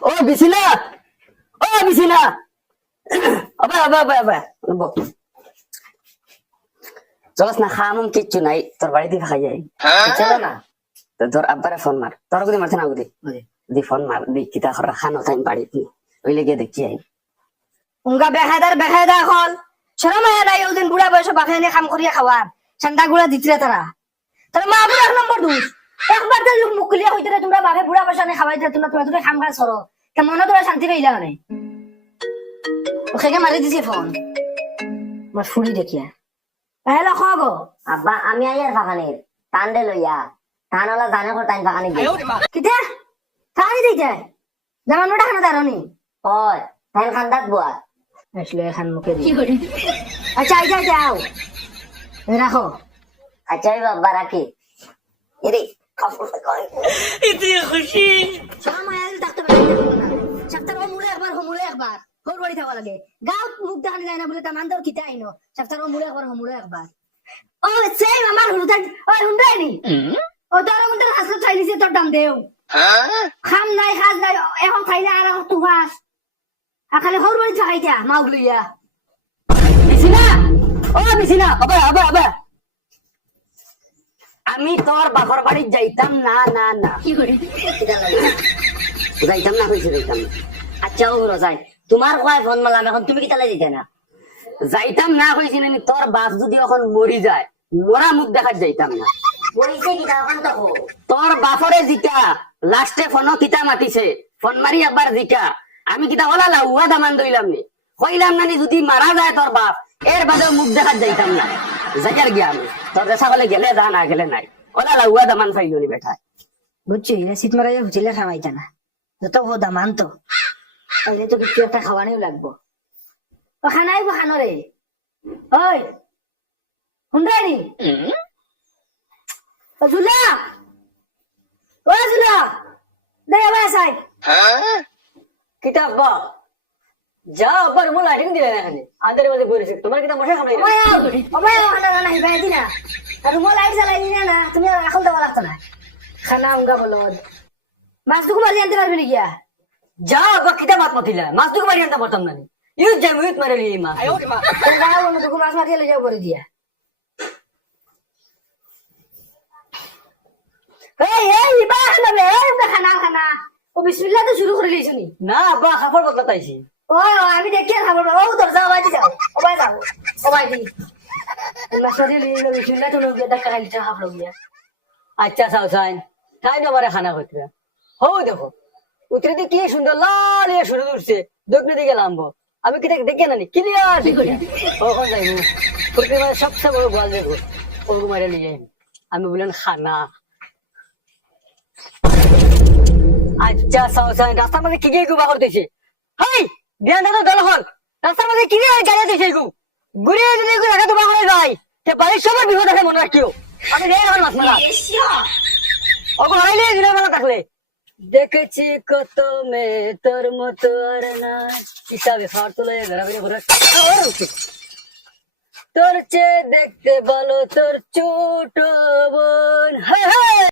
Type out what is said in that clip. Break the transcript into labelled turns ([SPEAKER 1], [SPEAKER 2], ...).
[SPEAKER 1] ও বিছিনা ও বিছিনা আবা আবা আবা আবা বক চলস না খামুম কিচ্ছু নাই তোর বাড়িতে খাই যাই চলো না? তো তোর আব্বারে ফোন মার তোর গুদি মারছে না গুদি দি ফোন মার দি কিতা খরা খানো টাইম বাড়িতে ওই লেগে দেখি আই
[SPEAKER 2] উনকা বেখায়দার বেখায়দা হল। শরম আয়া নাই ওদিন বুড়া বয়স বাখানে কাম করিয়া খাওয়ার ঠান্ডা গুড়া দিতরে তারা তারা মা বুড়া এক নম্বর দোষ একবার তো লোক মুকুলিয়া হইতে রে তোমরা বাপে বুড়া বয়স খাওয়াই দিতে তোমরা তোমরা তোমরা খাম খাস করো কেমন তোরা শান্তি পাইলা মানে। ওখানে মারি দিছে ফোন। আমার ফুড়ি দেখিয়া। হ্যালো খাওয়া গো।
[SPEAKER 3] আব্বা আমি আইয়ার ফাঁকানির টান্ডে লইয়া টান ওলা জানে কর টাইম ফাঁকানি দিয়ে
[SPEAKER 2] কিতা? থাকি দিতে যেমন ওটা খানা দাঁড়নি
[SPEAKER 3] ওই টাইম খান্দাত বুয়া
[SPEAKER 2] আসলে এখান মুখে দিয়ে আচ্ছা আচ্ছা যাও রাখো
[SPEAKER 3] আচ্ছা বাবা রাখি এরে
[SPEAKER 2] শরম আয়া যদি থাকতে পারে সপ্তাহ মুড়ে একবার হমুড়ে একবার হোর বাড়ি থাকা লাগে গাঁত মুখ দেখানি যায় না বলে তার মান কিতা আইনো সপ্তাহ মুড়ে একবার হমুড়ে একবার ও সেই আমার থাক ওই হুন্ডাই নি ও তোর মধ্যে হাসলে চাই দিছে তোর দাম দেও খাম নাই খাজ নাই এখন খাইলে আর এখন তু খাস আর খালি হোর বাড়ি থাকাইতা মাউগলিয়া
[SPEAKER 1] বিছিনা ও বিছিনা আবা আবা আবা আমি তোর বাপর বাড়ি যাইতাম না না না। যাইতাম না হয়েছে যাইতাম।
[SPEAKER 3] আচ্ছা ও রসাই তোমার কয় ফোন মারলাম এখন তুমি কি তালে দিতে না?
[SPEAKER 1] যাইতাম না হয়েছে আমি তোর বাপ যদি এখন মরি যায় মরা মুখ দেখার যাইতাম না। তোর বাপরে জিকা লাস্টে ফোন কিতা মাতিছে ফোন মারি একবার জিকা। আমি কিতা হলা লাউয়া দামান দইলাম নি। কইলাম না যদি মারা যায় তোর বাপ এর বাদে মুখ দেখার যাইতাম না। যাইয়ার গিয়া আমি। তোর দেশা গেলে যা না গেলে নাই। ওলা লাউয়া দামান ফাইল নি বেঠা
[SPEAKER 2] বুঝছি সিট মারাই হুচিলে খাওয়াইতা না। যত হো দামান তো। তাইলে তো কিছু একটা খাওয়ানিও লাগবো। ও খানাই গো খানো রে ওই হুন্ডানি ও জুলা। ও জুলা। দে আবার আসাই
[SPEAKER 1] কিতাব বা। যা আবার মোলা ঠিক দিলে না এখানে। আদের মাঝে পড়েছে তোমার কিতা মশা
[SPEAKER 2] ওমায় আও খানা খানা হিবাই দিনা আর রুমো লাইট জ্বালাই দিনা না তুমি আর এখন দেওয়া লাগতো না। খানা উঙ্গা বলো। মাছ দুকু মারি আনতে পারবি নাকি
[SPEAKER 1] যা আবার কিতা মাত মাতিলা? মাছ দুকে মারি আনতে পারতাম না ইউজ যাই মুইত মারে লি মাছ।
[SPEAKER 2] গায়ে অন্য দুকু মাছ মারিয়ে লই যাও করে দিয়া। এই এই ইবা খানা বে খানা খানা। ও বিসমিল্লাহ তো শুরু করে লিয়েছি নি।
[SPEAKER 1] না আব্বা খাবার বদলাতাইছি
[SPEAKER 2] আমি দেখি খাব ও, তোর যাও বাড়ি যাও ও বাই যাও ও বাই দি বিসমিল্লাহ তো দেখা
[SPEAKER 1] আচ্ছা সাউসাইন তাই না খানা দেখো। দিয়ে কি সুন্দর, লাল শুরু উঠছে। দক্ষিণ দিকে লাম্ব আমি কি দেখে না নি? ক্লিয়ার কখন যাইবো তোকে মানে সবচেয়ে বড় দেখো। ওরকম নিয়ে আমি বললেন খানা। আচ্ছা সাউসাইন রাস্তার মধ্যে কি গিয়ে গুবা করতেছে হাই! দল হল। রাস্তার মধ্যে দিছে গু ঘুরিয়ে যদি বাড়ির সবার বিপদ আছে মনে রাখিও আমি রে দিলে ভালো থাকলে। দেখেছি কত মে তোর মতো আর না হিসাবে ফার তোলে বেড়াবেড়ি করে। তোর চেয়ে দেখতে ভালো, তোর ছোট বোন। হ্যাঁ হ্যাঁ!